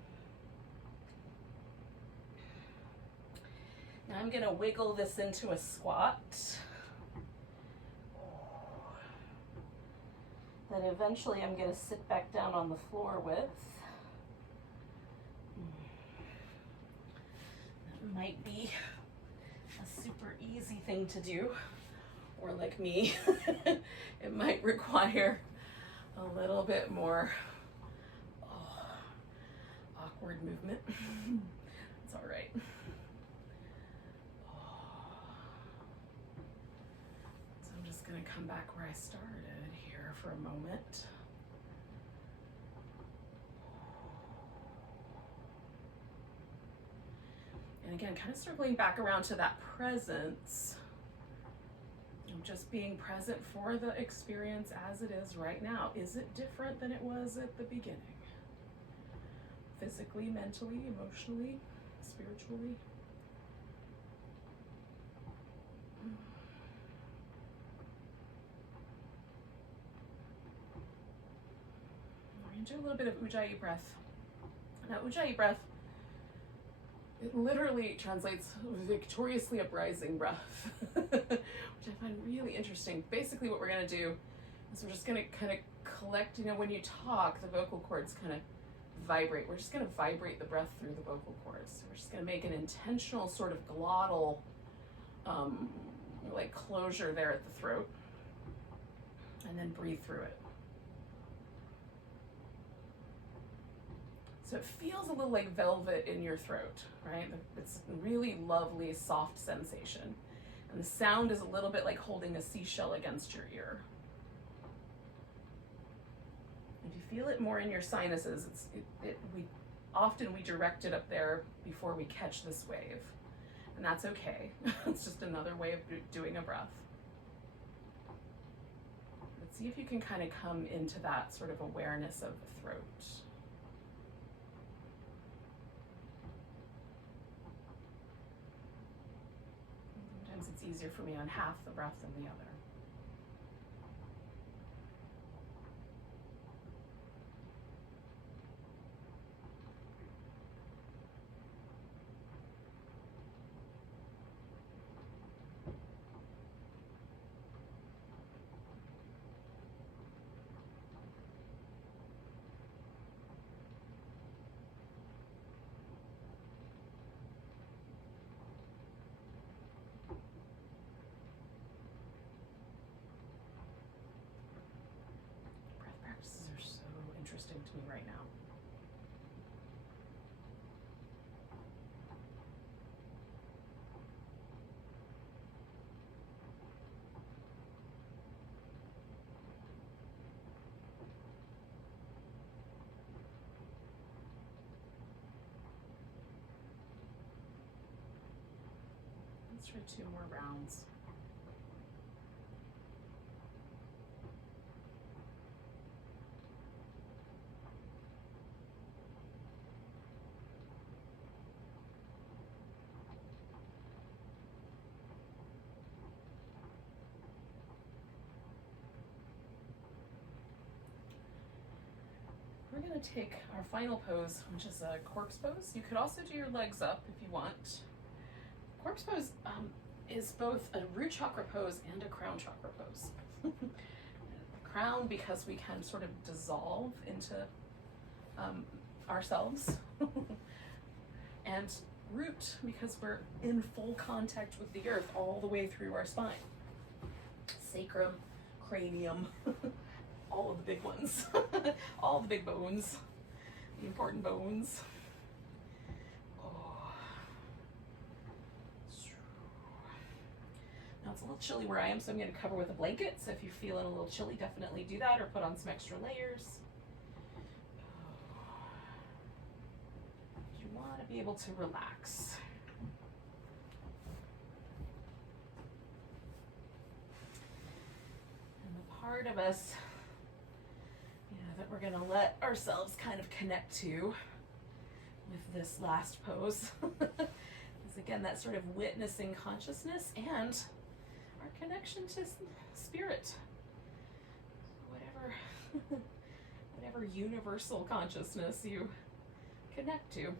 Now I'm going to wiggle this into a squat that eventually I'm going to sit back down on the floor with. That might be a super easy thing to do, or like me, it might require a little bit more awkward movement. It's all right. So I'm just going to come back where I started here for a moment. And again, kind of circling back around to that presence. Just being present for the experience as it is right now. Is it different than it was at the beginning? Physically, mentally, emotionally, spiritually? We're going to do a little bit of Ujjayi Breath. Now, Ujjayi Breath, it literally translates victoriously uprising breath, which I find really interesting. Basically what we're going to do is we're just going to kind of collect, when you talk, the vocal cords kind of vibrate. We're just going to vibrate the breath through the vocal cords. So we're just going to make an intentional sort of glottal like closure there at the throat, and then breathe through it. So it feels a little like velvet in your throat, right? It's a really lovely, soft sensation. And the sound is a little bit like holding a seashell against your ear. If you feel it more in your sinuses, we often direct it up there before we catch this wave. And that's okay. It's just another way of doing a breath. But see if you can kind of come into that sort of awareness of the throat. It's easier for me on half the breath than the other. To me right now. Let's try 2 more rounds. We're going to take our final pose, which is a corpse pose. You could also do your legs up if you want. Corpse pose is both a root chakra pose and a crown chakra pose. Crown because we can sort of dissolve into ourselves, and root because we're in full contact with the earth all the way through our spine. Sacrum, cranium, all of the big ones, all the big bones, the important bones. Now it's a little chilly where I am, so I'm going to cover with a blanket. So if you're feeling a little chilly, definitely do that or put on some extra layers. You want to be able to relax. And the part of us, that we're going to let ourselves kind of connect to with this last pose is again that sort of witnessing consciousness and our connection to spirit, whatever universal consciousness you connect to.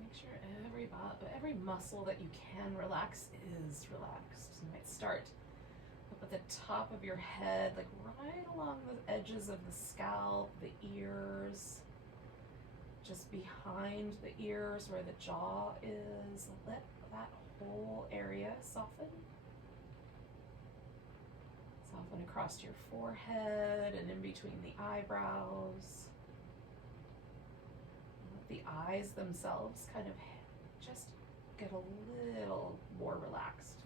Make sure every muscle that you can relax is relaxed. You might start up at the top of your head, like right along the edges of the scalp, the ears, just behind the ears where the jaw is. Let that whole area soften. Soften across your forehead and in between the eyebrows. The eyes themselves kind of just get a little more relaxed.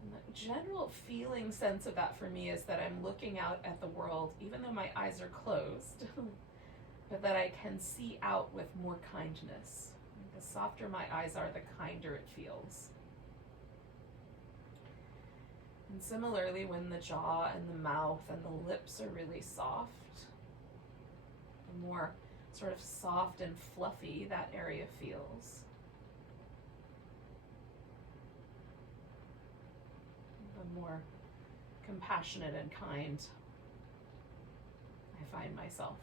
And the general feeling sense of that for me is that I'm looking out at the world, even though my eyes are closed, but that I can see out with more kindness. The softer my eyes are, the kinder it feels. And similarly, when the jaw and the mouth and the lips are really soft, the more sort of soft and fluffy that area feels. The more compassionate and kind I find myself.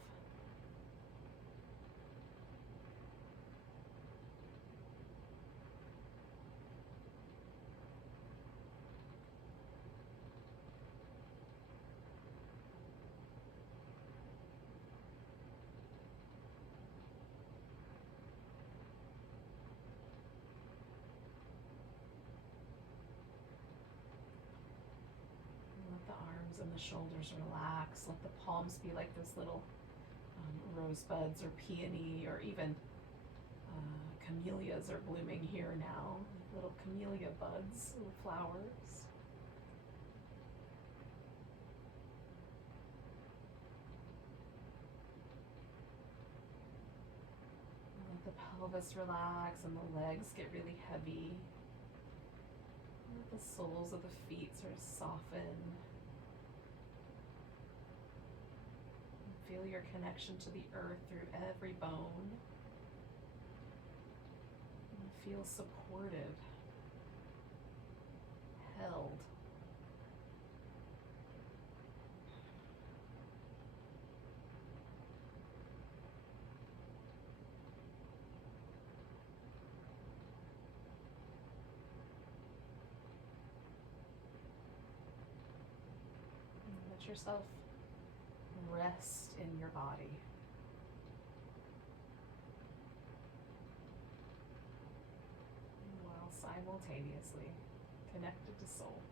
And the shoulders relax. Let the palms be like those little rosebuds or peony, or even camellias are blooming here now. Little camellia buds, little flowers. Let the pelvis relax and the legs get really heavy. Let the soles of the feet sort of soften. Feel your connection to the earth through every bone. And feel supported, held. And let yourself rest in your body. While simultaneously connected to soul.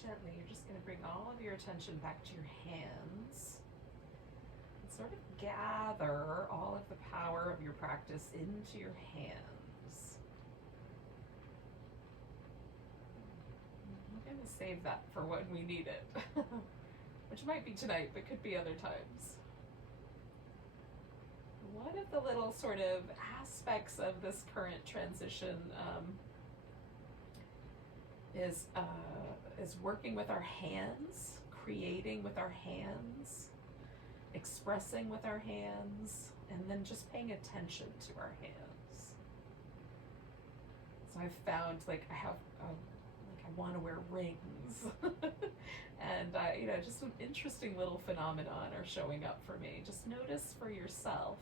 gently, you're just going to bring all of your attention back to your hands and sort of gather all of the power of your practice into your hands. I'm going to save that for when we need it, which might be tonight, but could be other times. One of the little sort of aspects of this current transition is working with our hands, creating with our hands, expressing with our hands, and then just paying attention to our hands. So I've found I want to wear rings, and just some interesting little phenomenon are showing up for me. Just notice for yourself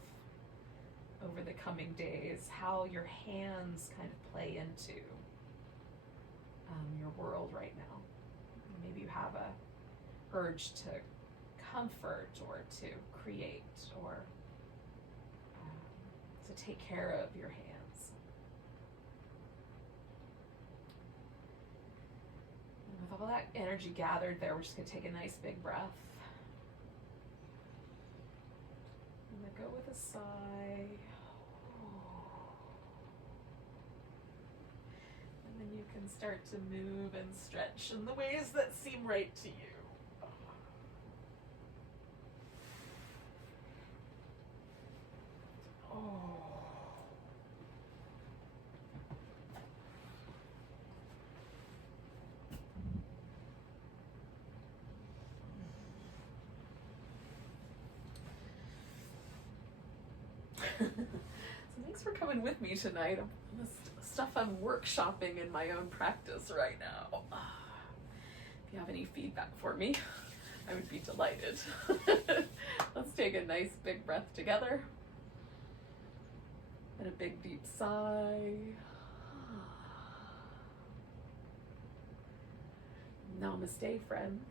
over the coming days how your hands kind of play into your world right now. Maybe you have a urge to comfort or to create or to take care of your hands. And with all that energy gathered there, we're just going to take a nice big breath. And then go with a sigh. And you can start to move and stretch in the ways that seem right to you. So thanks for coming with me tonight. This stuff I'm workshopping in my own practice right now. If you have any feedback for me, I would be delighted. Let's take a nice big breath together. And a big deep sigh. Namaste, friends.